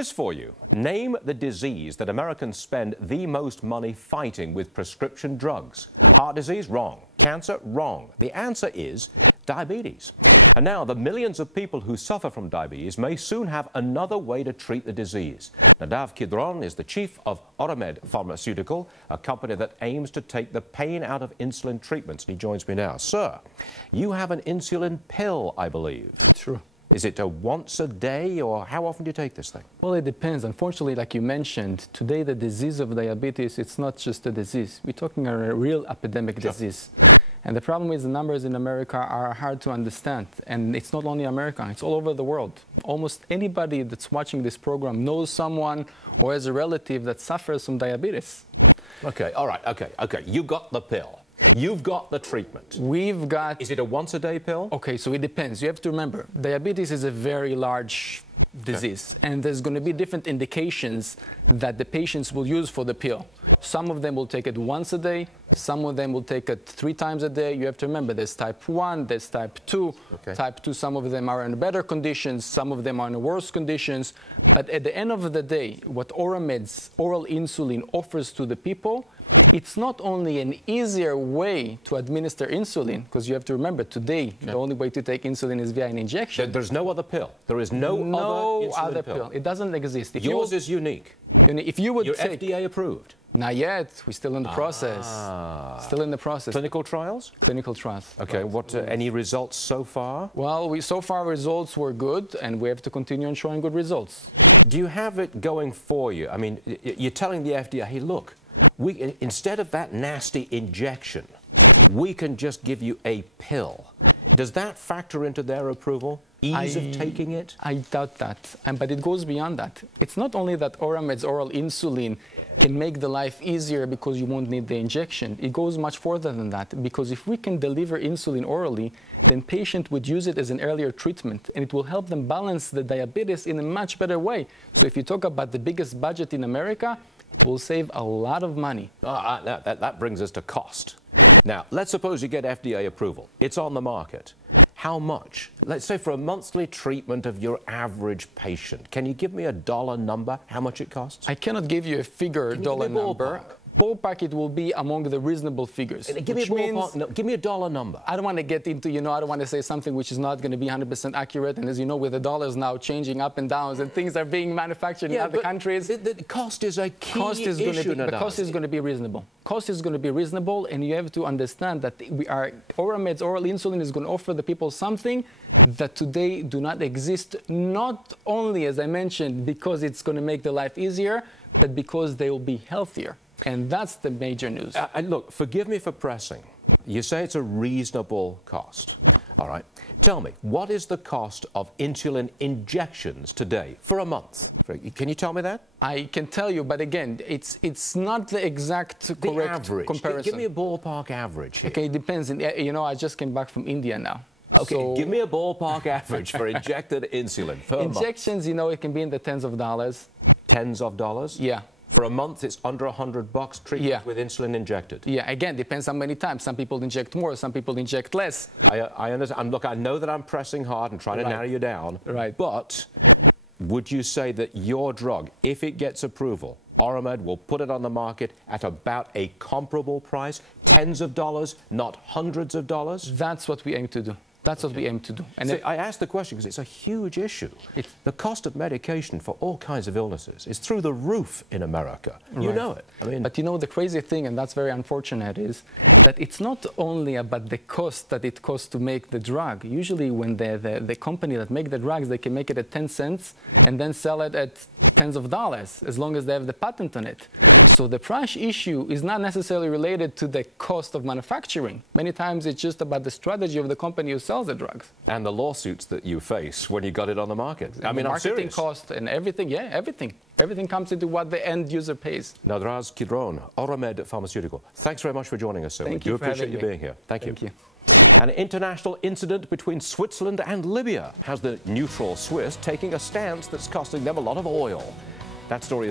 Quiz for you. Name the disease that Americans spend the most money fighting with prescription drugs. Heart disease? Wrong. Cancer? Wrong. The answer is diabetes. And now the millions of people who suffer from diabetes may soon have another way to treat the disease. Nadav Kidron is the chief of Oramed Pharmaceuticals, a company that aims to take the pain out of insulin treatments. And he joins me now. Sir, you have an insulin pill, I believe. True. Is it a once a day, or how often do you take this thing? Well, it depends. Unfortunately, like you mentioned, today the disease of diabetes, it's not just a disease. We're talking about a real epidemic disease. And the problem is the numbers in America are hard to understand. And it's not only America, it's all over the world. Almost anybody that's watching this program knows someone or has a relative that suffers from diabetes. Okay, all right, okay. You got the pill. You've got the treatment. We've got... Is it a once-a-day pill? Okay, so it depends. You have to remember, diabetes is a very large disease, and there's going to be different indications that the patients will use for the pill. Some of them will take it once a day. Some of them will take it 3 times a day. You have to remember, there's type 1, there's type 2. Okay. Type 2, some of them are in better conditions, some of them are in worse conditions. But at the end of the day, what Oramed's oral insulin offers to the people, it's not only an easier way to administer insulin, because you have to remember, today, the only way to take insulin is via an injection. There's no other pill. There is no other pill. It doesn't exist. If Yours is unique. If you would You're take... FDA approved. Not yet. We're still in the process. Still in the process. Clinical trials? Clinical trials. Okay. What? Any results so far? Well, so far results were good, and we have to continue on showing good results. Do you have it going for you? I mean, you're telling the FDA, hey, look, instead of that nasty injection, we can just give you a pill. Does that factor into their approval? Ease of taking it? I doubt that. But it goes beyond that. It's not only that Oramed's oral insulin can make the life easier because you won't need the injection. It goes much further than that, because if we can deliver insulin orally, then patient would use it as an earlier treatment, and it will help them balance the diabetes in a much better way. So if you talk about the biggest budget in America, it will save a lot of money. That brings us to cost. Now, let's suppose you get FDA approval. It's on the market. How much? Let's say for a monthly treatment of your average patient. Can you give me a dollar number, how much it costs? I cannot give you a figure dollar number. Ballpark, it will be among the reasonable figures. Give me a ballpark. No, give me a dollar number. I don't want to get into, I don't want to say something which is not going to be 100% accurate. And as you know, with the dollars now changing up and downs and things are being manufactured in other countries. The cost is a key issue. The cost is going to be reasonable. Cost is going to be reasonable, and you have to understand that Oramed's oral insulin is going to offer the people something that today do not exist, not only, as I mentioned, because it's going to make their life easier, but because they will be healthier. And that's the major news. Look, forgive me for pressing. You say it's a reasonable cost. All right. Tell me, what is the cost of insulin injections today for a month? Can you tell me that? I can tell you, but again, it's not the exact correct comparison. Give me a ballpark average here. Okay, it depends. I just came back from India now. Okay, so give me a ballpark average for injected insulin per month. Injections, it can be in the tens of dollars. Tens of dollars? Yeah. For a month, it's under $100 treatment with insulin injected. Yeah, again, depends how many times. Some people inject more, some people inject less. I understand. Look, I know that I'm pressing hard and trying to narrow you down. Right. But would you say that your drug, if it gets approval, Oramed will put it on the market at about a comparable price? Tens of dollars, not hundreds of dollars? That's what we aim to do. That's what we aim to do. And I asked the question because it's a huge issue. The cost of medication for all kinds of illnesses is through the roof in America. You know it. But the crazy thing, and that's very unfortunate, is that it's not only about the cost that it costs to make the drug. Usually when the company that make the drugs, they can make it at 10 cents and then sell it at tens of dollars, as long as they have the patent on it. So the price issue is not necessarily related to the cost of manufacturing. Many times it's just about the strategy of the company who sells the drugs. And the lawsuits that you face when you got it on the market. I mean, marketing cost and everything, everything. Everything comes into what the end user pays. Nadav Kidron, Oramed Pharmaceuticals. Thanks very much for joining us, sir. Thank you. We do appreciate you being here. Thank you. An international incident between Switzerland and Libya has the neutral Swiss taking a stance that's costing them a lot of oil. That story is